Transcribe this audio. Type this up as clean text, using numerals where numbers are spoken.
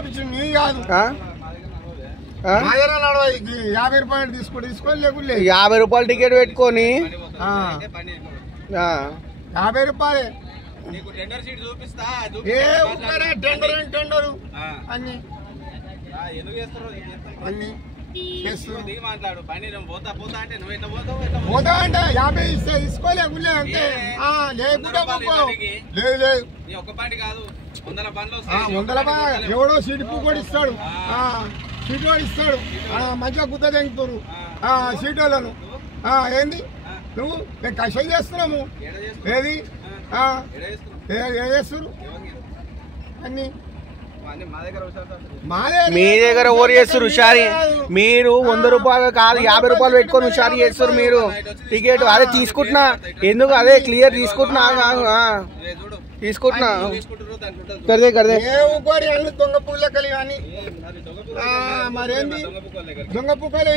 పంపించింది నీ కాదు 50 రూపాయలు తీసుకోని లేకుండా 50 రూపాయలు టికెట్ పెట్టుకొని 50 రూపాయలే టెండర్ అన్ని అన్ని పోతా అంటే 50 ఇస్తే తీసుకోలేకుండా అంతే లేకుండా లేదు లేదు 100 ఎవడో సీటు కూడా ఇస్తాడు సీటు వాడు ఇస్తాడు మంచిగా గుద్ద తెంగుతారు సీటు వాళ్ళను ఏంది నువ్వు మేము కష్టం చేస్తున్నాము ఏది చేస్తారు అన్ని మీ దగ్గర ఓవర్ చేస్తారు హుషారి మీరు 100 రూపాయలు కాదు 50 రూపాయలు పెట్టుకొని హుషారి చేస్తారు మీరు టికెట్ అదే తీసుకుంటున్నా ఎందుకు అదే క్లియర్ తీసుకుంటున్నా కదే దొంగ పూలకలి కానీ మరేంది దొంగ పూకలి